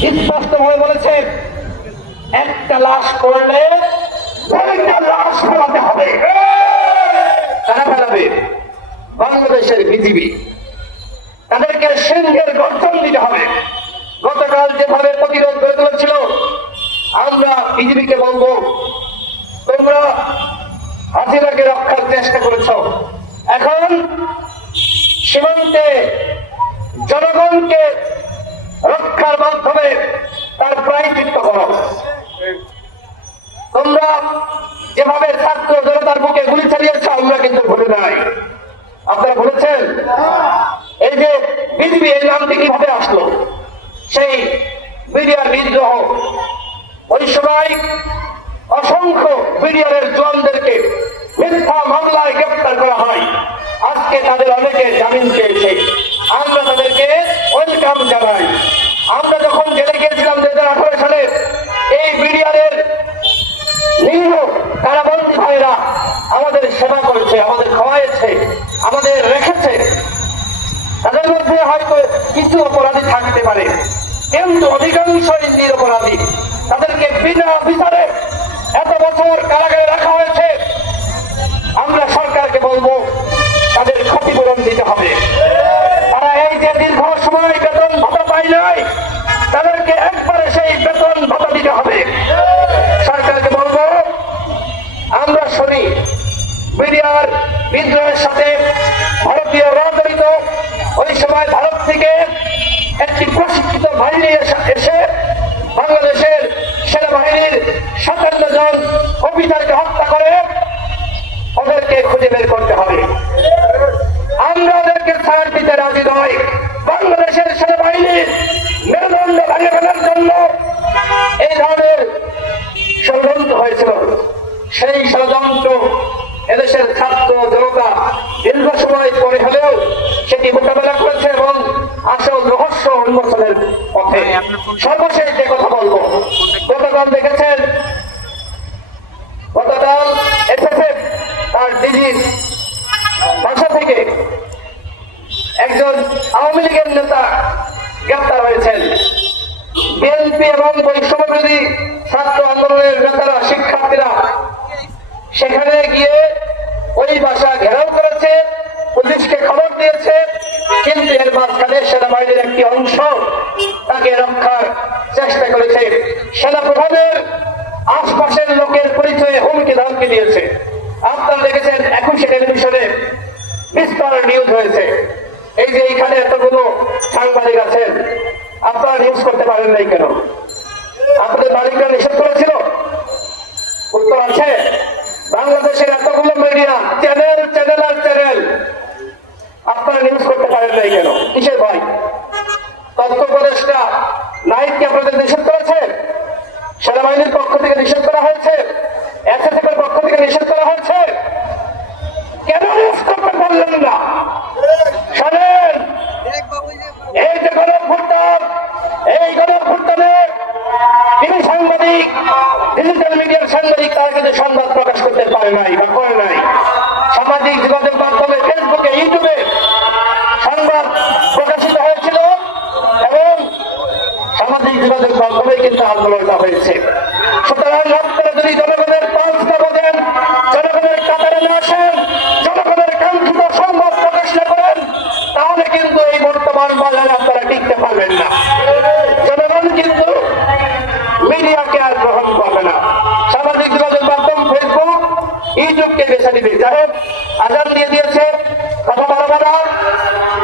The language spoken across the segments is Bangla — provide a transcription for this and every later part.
স্পষ্টভাবে বলেছেন, একটা লাশ করলে একটা লাশ ফেলাতে হবে। তারা ফেলাবে বাংলাদেশের বিজিবি, তাদেরকে সিংহের গর্জন দিতে হবে। গতকাল যেভাবে প্রতিরোধ গড়ে তুলেছিল, আমরা বিজিবিকে বলবো, তোমরা হাসিনাকে রক্ষার চেষ্টা করেছ, এখন সীমান্তে জনগণকে রক্ষার মাধ্যমে তার প্রায়শ্চিত্ত করো। তোমরা যেভাবে ছাত্র জনতার বুকে গুলি চালিয়েছ, আমরা কিন্তু ভুলে নাই। আপনারা বলেছেন এই যে বিজিবি এই নামটি কিভাবে আসলো? সেই বিডিআর বিদ্রোহ, ওই সময় অসংখ্য বিডিআরের জওয়ানদেরকে মিথ্যা মামলায় গ্রেফতার করা হয়। আজকে তাদের অনেকে জামিন পেয়েছে, আমরা তাদেরকে ওয়েলকাম জানাই। আমরা যখন জেলে গিয়েছিলাম 2018 সালে, এই বিডিআরের নিরীহ কারাবন্দী ভাইরা আমাদের সেবা করেছে, আমাদের খাওয়াইছে, আমাদের রেখেছে। তাদের মধ্যে হয়তো কিছু অপরাধী থাকতে পারে, কিন্তু অধিকাংশই নিরপরাধী। তাদেরকে বিনা বিচারে এত বছর কারাগারে রাখা হয়েছে। আমরা সরকারকে বলবো, তাদের ক্ষতিপূরণ দিতে হবে। তারা এই যে দীর্ঘ সময় বেতন ভাতা পায় নাই, তাদেরকে একবারে সেই বেতন ভাতা দিতে হবে। সরকারকে বলবো, আমরা শুনি বিডিআর বিদ্রোহের সাথে ভারতীয় জড়িত। ওই সময় ভারত থেকে একটি প্রশিক্ষিত বাহিনী এসে বাংলাদেশের সেনাবাহিনীর 57 জন অফিসারকে হত্যা করে। ওদেরকে খুঁজে বের করতে হবে। আমরা ওদেরকে ছাড় দিতে রাজি নই। বাংলাদেশের সেনাবাহিনীর মেরুদণ্ড ভেঙে ফেলার জন্য এই ধরনের ষড়যন্ত্র হয়েছিল। সেই ষড়যন্ত্র এদেশের ছাত্র জনতা দীর্ঘ সময় পরে হলেও সেটি মোকাবেলা করেছে এবং আসল রহস্য উন্মোচনের পথে। সর্বশেষ যে কথা বলবো, গতকাল দেখেছেন, গতকাল এসএসএফ তার ডিজির বাসা থেকে একজন আওয়ামী লীগের নেতা গ্রেপ্তার হয়েছেন। বিএনপি এবং বৈষম্য বিরোধী ছাত্র আন্দোলনের নেতারা, শিক্ষার্থীরা সেখানে গিয়ে ওই বাসা ঘেরাও করেছে, পুলিশকে খবর দিয়েছে, কিন্তু এর মাঝখানে সেনাবাহিনীর একটি অংশ তাকে রক্ষার চেষ্টা করেছে। সেনাপ্রধানের আশপাশের লোকের পরিচয়ে হুমকি ধামকি দিয়েছে। আপনারা দেখেছেন 21 টেলিভিশনে বিস্তার নিউজ হয়েছে। এই যে এইখানে এতগুলো সাংবাদিক আছেন, আপনারা নিউজ করতে পারেন নাই কেন? আপনাদের মালিকরা নিষেধ করেছিল? উত্তর আছে, বাংলাদেশের এতগুলো মিডিয়া চ্যানেল আর চ্যানেল, আপনারা নিউজ করতে পারেন নাই কেন? কিসের ভয়? তথ্য উপদেষ্টা নাইটকে আপনাদের নিষেধ করেছে, সেনাবাহিনীর পক্ষ থেকে নিষেধ করা হয়েছে, এসএসএফ এর পক্ষ থেকে নিষেধ করা হয়েছে। কেন নিউজ করতে পারলেন না? শোনেন, এই যে গণঅভ্যুত্থান, এই গণঅভ্যুত্থানে তিনি সাংবাদিক, ডিজিটাল মিডিয়ার সাংবাদিক, তারা কিন্তু সংবাদ প্রকাশ করতে পারে নাই বা করে নাই। সামাজিক যোগাযোগ মাধ্যমে, ফেসবুকে, ইউটিউবে সংবাদ প্রকাশিত হয়েছিল এবং সামাজিক যোগাযোগ মাধ্যমে কিন্তু আন্দোলনটা হয়েছে। সুতরাং আপনারা যদি জনগণের পাঁচটা বোঝেন, জনগণের কাতারে না আসেন, জনগণের কাঙ্ক্ষিত সংবাদ প্রকাশ না করেন, তাহলে কিন্তু এই বর্তমান বাজারে আপনারা টিকতে পারবেন না। জনগণ কিন্তু মিডিয়াকে আর গ্রহণ করবে না। সামাজিক যোগাযোগ মাধ্যম, ফেসবুক, ইউটিউবকে বেছে নিবে। যাই হোক, আজান দিয়ে দিয়েছে, কথা বলবো না।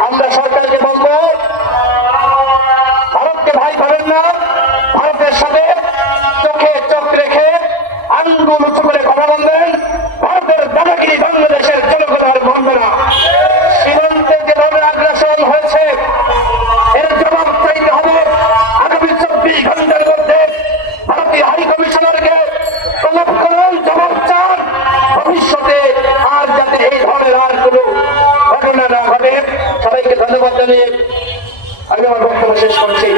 আমরা সরকারকে বলবো, ভারতকে ভাই ভাবেন না, ভারতের সাথে চোখে চোখ রেখে আঙ্গুল উঁচু করে কথা বলবেন। ভারতের দাদাগিরি বাংলাদেশের জনগণ আর মানবে না। সীমান্তে যে ধরনের আগ্রাসন হয়েছে, এর জবাব চাইতে হবে। আগামী 24 ঘন্টার মধ্যে ভারতীয় হাই কমিশনারকে তলব করুন, জবাব চান। ভবিষ্যতে আর যাতে এই ধরনের আর কোনো ঘটনা না ঘটে। সবাইকে ধন্যবাদ জানিয়ে আমি আমার বক্তব্য শেষ করছি।